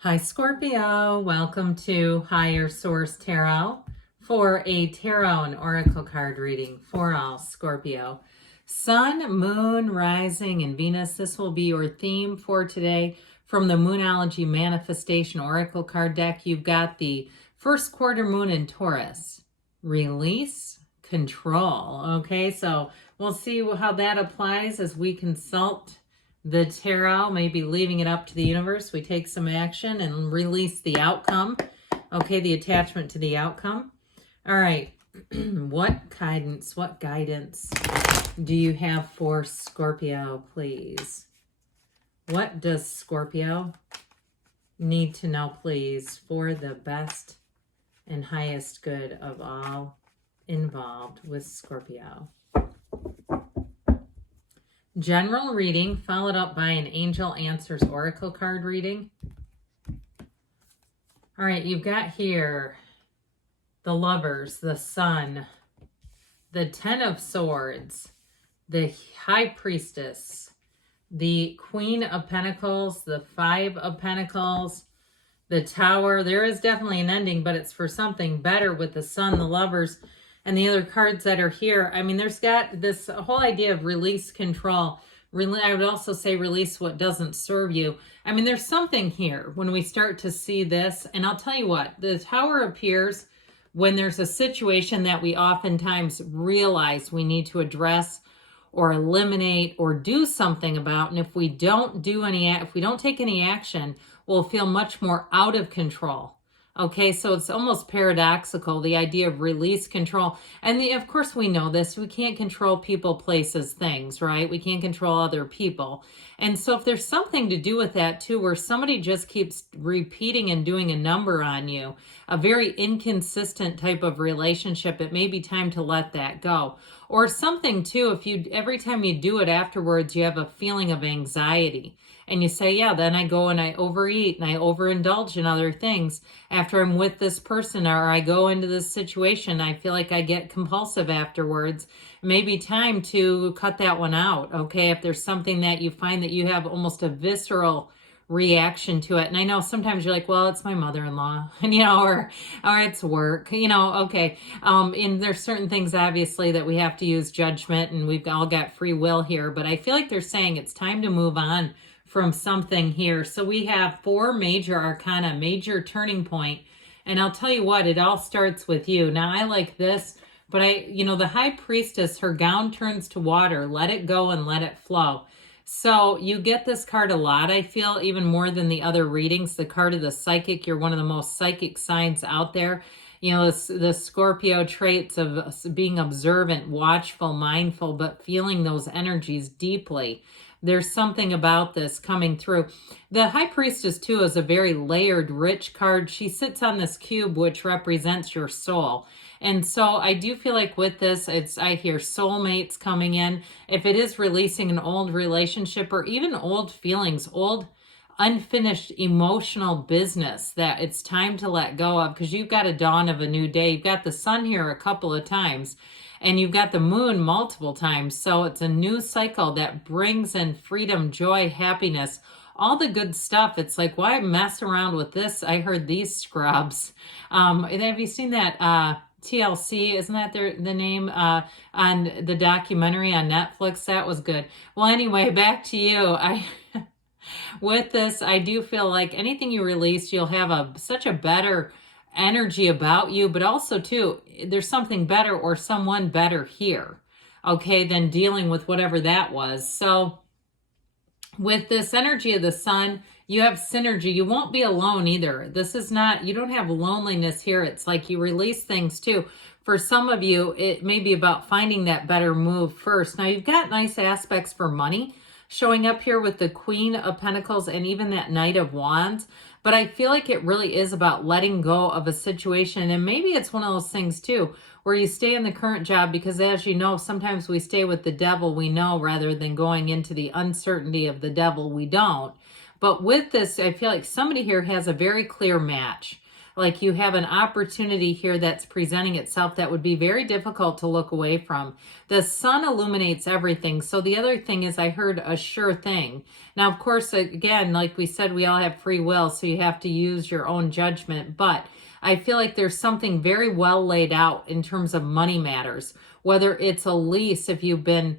Hi Scorpio, welcome to Higher Source Tarot for a tarot and oracle card reading for all Scorpio. Sun, Moon, Rising, and Venus. This will be your theme for today from the Moonology Manifestation Oracle card deck. You've got the first quarter moon in Taurus. Release, control. Okay, so we'll see how that applies as we consult the tarot, maybe leaving it up to the universe. We take some action and release the outcome. Okay, the attachment to the outcome. All right, what guidance do you have for Scorpio, please? What does Scorpio need to know, please, for the best and highest good of all involved with Scorpio? General reading followed up by an Angel Answers Oracle card reading. All right, you've got here the Lovers, the Sun, the Ten of Swords, the High Priestess, the Queen of Pentacles, the Five of Pentacles, the Tower. There is definitely an ending, but it's for something better with the Sun, the Lovers, and the other cards that are here. I mean, there's got this whole idea of release, control. I would also say release what doesn't serve you. I mean, there's something here when we start to see this. And I'll tell you what, the Tower appears when there's a situation that we oftentimes realize we need to address or eliminate or do something about. And if we don't take any action, we'll feel much more out of control. Okay, so it's almost paradoxical, the idea of release, control. And of course we know this. We can't control people, places, things, right? We can't control other people. And so if there's something to do with that too, where somebody just keeps repeating and doing a number on you, a very inconsistent type of relationship, it may be time to let that go. Or something too, if every time you do it afterwards, you have a feeling of anxiety. And you say, yeah, then I go and I overeat and I overindulge in other things after I'm with this person, or I go into this situation, I feel like I get compulsive afterwards. It may be time to cut that one out, okay? If there's something that you find that you have almost a visceral reaction to it. And I know sometimes you're like, well, it's my mother-in-law, and or it's work, okay. And there's certain things obviously that we have to use judgment, and we've all got free will here, but I feel like they're saying it's time to move on from something here. So we have 4 major arcana, major turning point. And I'll tell you what, it all starts with you. Now I like this, but the High Priestess, her gown turns to water. Let it go and let it flow. So you get this card a lot, I feel, even more than the other readings. The card of the psychic, you're one of the most psychic signs out there. The Scorpio traits of being observant, watchful, mindful, but feeling those energies deeply. There's something about this coming through. The High Priestess, too, is a very layered, rich card. She sits on this cube, which represents your soul. And so I do feel like with this, I hear soulmates coming in. If it is releasing an old relationship or even old feelings, old unfinished emotional business that it's time to let go of, because you've got a dawn of a new day. You've got the sun here a couple of times, and you've got the moon multiple times. So it's a new cycle that brings in freedom, joy, happiness, all the good stuff. It's like, why mess around with this? I heard these scrubs. Have you seen that TLC? Isn't that the name on the documentary on Netflix? That was good. Well, anyway, back to you. With this, I do feel like anything you release, you'll have such a better energy about you, but also too, there's something better or someone better here, okay, than dealing with whatever that was. So with this energy of the sun, you have synergy. You won't be alone either. This is not, you don't have loneliness here. It's like you release things too. For some of you, it may be about finding that better move first. Now you've got nice aspects for money showing up here with the Queen of Pentacles and even that Knight of Wands. But I feel like it really is about letting go of a situation. And maybe it's one of those things too, where you stay in the current job because, as you know, sometimes we stay with the devil we know rather than going into the uncertainty of the devil we don't. But with this, I feel like somebody here has a very clear match. like you have an opportunity here that's presenting itself that would be very difficult to look away from. The sun illuminates everything. So the other thing is, I heard a sure thing. Now, of course, again, like we said, we all have free will, so you have to use your own judgment. But I feel like there's something very well laid out in terms of money matters, whether it's a lease, if you've been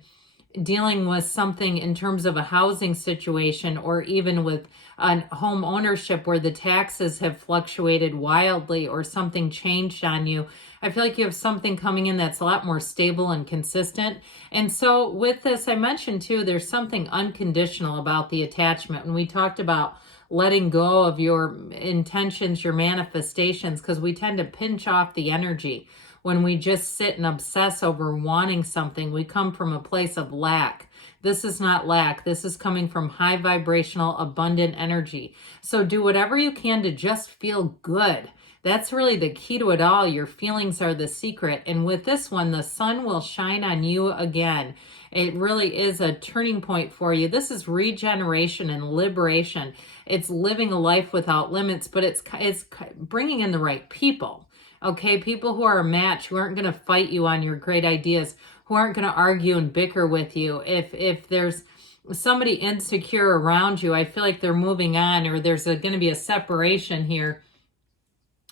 dealing with something in terms of a housing situation, or even with home ownership where the taxes have fluctuated wildly or something changed on you. I feel like you have something coming in that's a lot more stable and consistent. And so with this, I mentioned too, there's something unconditional about the attachment. When we talked about letting go of your intentions, your manifestations, because we tend to pinch off the energy. When we just sit and obsess over wanting something, we come from a place of lack. This is not lack. This is coming from high vibrational, abundant energy. So do whatever you can to just feel good. That's really the key to it all. Your feelings are the secret. And with this one, the sun will shine on you again. It really is a turning point for you. This is regeneration and liberation. It's living a life without limits, but it's bringing in the right people. Okay, people who are a match, who aren't going to fight you on your great ideas, who aren't going to argue and bicker with you. If there's somebody insecure around you, I feel like they're moving on, or there's going to be a separation here.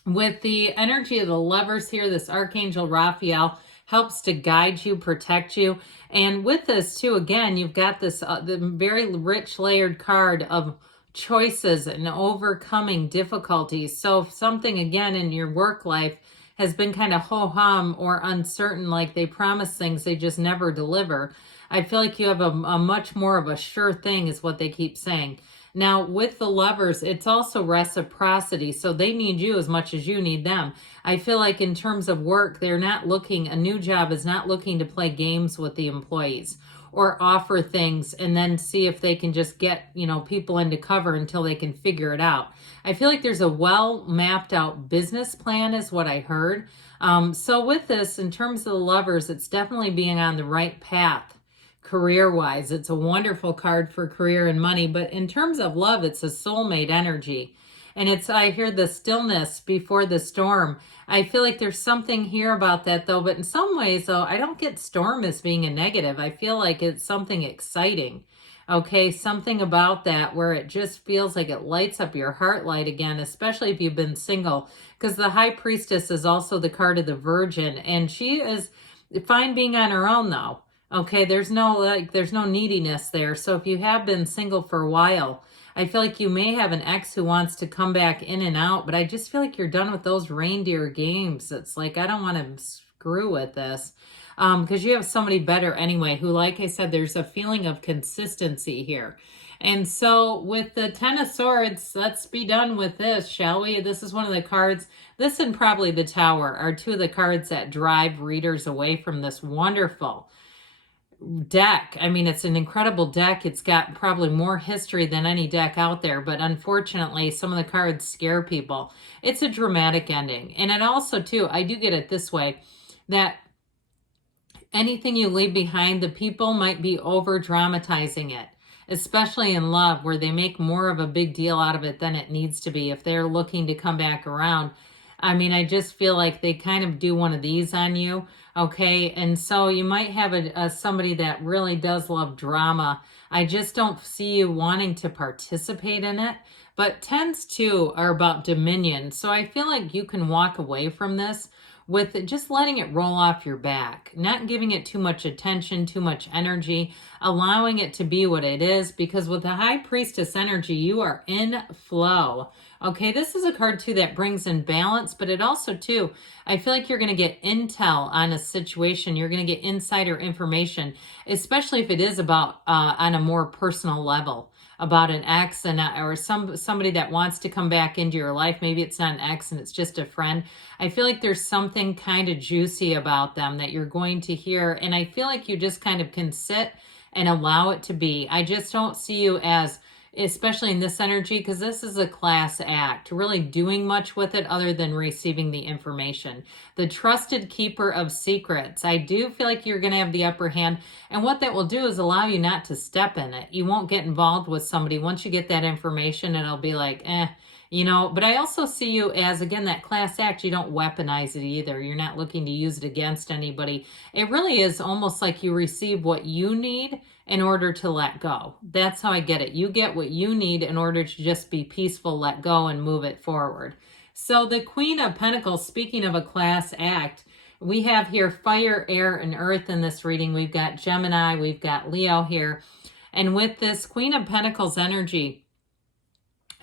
With the energy of the Lovers here, this Archangel Raphael helps to guide you, protect you. And with this too, again, you've got this the very rich layered card of choices and overcoming difficulties. So if something again in your work life has been kind of ho-hum or uncertain, like they promise things, they just never deliver, I feel like you have a much more of a sure thing is what they keep saying. Now with the Lovers, it's also reciprocity. So they need you as much as you need them. I feel like in terms of work, they're not looking, a new job is not looking to play games with the employees or offer things and then see if they can just get, people into cover until they can figure it out. I feel like there's a well mapped out business plan is what I heard. So with this, in terms of the Lovers, it's definitely being on the right path. Career-wise, it's a wonderful card for career and money, but in terms of love, it's a soulmate energy. And I hear the stillness before the storm. I feel like there's something here about that though, but in some ways though, I don't get storm as being a negative. I feel like it's something exciting. Okay, something about that where it just feels like it lights up your heart light again, especially if you've been single, because the High Priestess is also the card of the Virgin, and she is fine being on her own though. Okay, there's no neediness there. So if you have been single for a while, I feel like you may have an ex who wants to come back in and out, but I just feel like you're done with those reindeer games. It's like, I don't want to screw with this. Because you have somebody better anyway, who, like I said, there's a feeling of consistency here. And so with the Ten of Swords, let's be done with this, shall we? This is one of the cards. This and probably the Tower are two of the cards that drive readers away from this wonderful deck. I mean, it's an incredible deck. It's got probably more history than any deck out there, but unfortunately, some of the cards scare people. It's a dramatic ending. And it also, too, I do get it this way, that anything you leave behind, the people might be over-dramatizing it, especially in love, where they make more of a big deal out of it than it needs to be if they're looking to come back around. I mean, I just feel like they kind of do one of these on you, okay? And so you might have somebody that really does love drama. I just don't see you wanting to participate in it. But tens, too, are about dominion. So I feel like you can walk away from this with just letting it roll off your back, not giving it too much attention, too much energy, allowing it to be what it is, because with the High Priestess energy, you are in flow. Okay, this is a card too that brings in balance, but it also too, I feel like you're going to get intel on a situation. You're going to get insider information, especially if it is about on a more personal level, about an ex or somebody that wants to come back into your life. Maybe it's not an ex and it's just a friend. I feel like there's something kind of juicy about them that you're going to hear. And I feel like you just kind of can sit and allow it to be. I just don't see you as, especially in this energy, because this is a class act, really doing much with it other than receiving the information. The trusted keeper of secrets. I do feel like you're going to have the upper hand. And what that will do is allow you not to step in it. You won't get involved with somebody. Once you get that information, it'll be like, you know, but I also see you as, again, that class act. You don't weaponize it either. You're not looking to use it against anybody. It really is almost like you receive what you need in order to let go. That's how I get it. You get what you need in order to just be peaceful, let go, and move it forward. So the Queen of Pentacles, speaking of a class act, we have here fire, air, and earth in this reading. We've got Gemini, we've got Leo here. And with this Queen of Pentacles energy,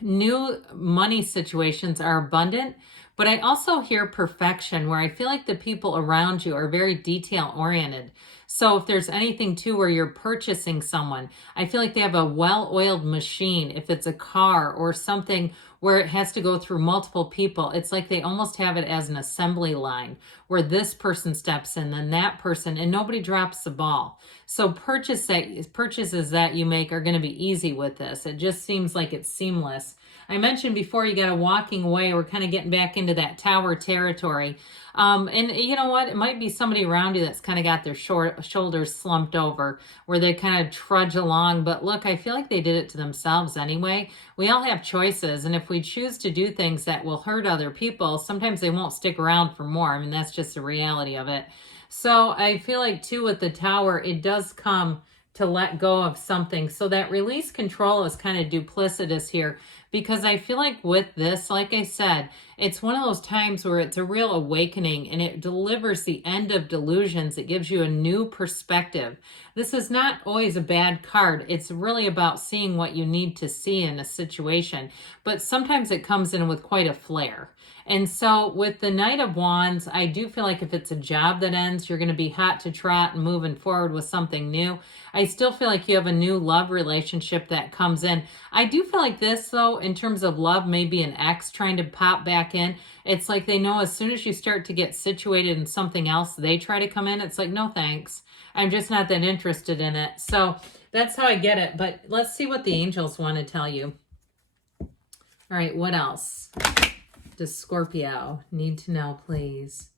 new money situations are abundant, but I also hear perfection, where I feel like the people around you are very detail oriented. So if there's anything too where you're purchasing someone, I feel like they have a well-oiled machine. If it's a car or something where it has to go through multiple people, it's like they almost have it as an assembly line where this person steps in, then that person, and nobody drops the ball. So purchases that you make are going to be easy with this. It just seems like it's seamless. I mentioned before, you got a walking away. We're kind of getting back into that tower territory. And you know what? It might be somebody around you that's kind of got their shoulders slumped over, where they kind of trudge along. But look, I feel like they did it to themselves anyway. We all have choices. And if we choose to do things that will hurt other people, sometimes they won't stick around for more. I mean, that's just the reality of it. So I feel like too, with the tower, it does come to let go of something. So that release control is kind of duplicitous here, because I feel like with this, like I said, it's one of those times where it's a real awakening and it delivers the end of delusions. It gives you a new perspective. This is not always a bad card. It's really about seeing what you need to see in a situation, but sometimes it comes in with quite a flare. And so with the Knight of Wands, I do feel like if it's a job that ends, you're going to be hot to trot and moving forward with something new. I still feel like you have a new love relationship that comes in. I do feel like this, though, in terms of love, may be an ex trying to pop back in. It's like they know as soon as you start to get situated in something else, they try to come in. It's like, no thanks. I'm just not that interested in it. So that's how I get it. But let's see what the angels want to tell you. All right, what else does Scorpio need to know, please?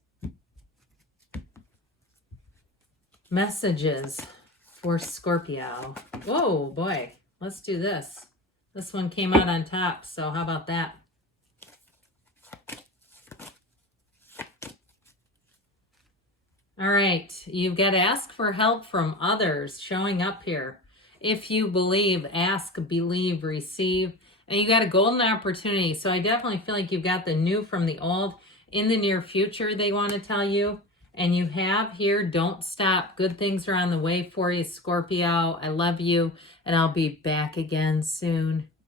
Messages for Scorpio. Whoa, boy. Let's do this. This one came out on top, so how about that? All right, you've got to ask for help from others showing up here. If you believe, ask, believe, receive. And you got a golden opportunity. So I definitely feel like you've got the new from the old in the near future, they want to tell you. And you have here, don't stop. Good things are on the way for you, Scorpio. I love you, and I'll be back again soon.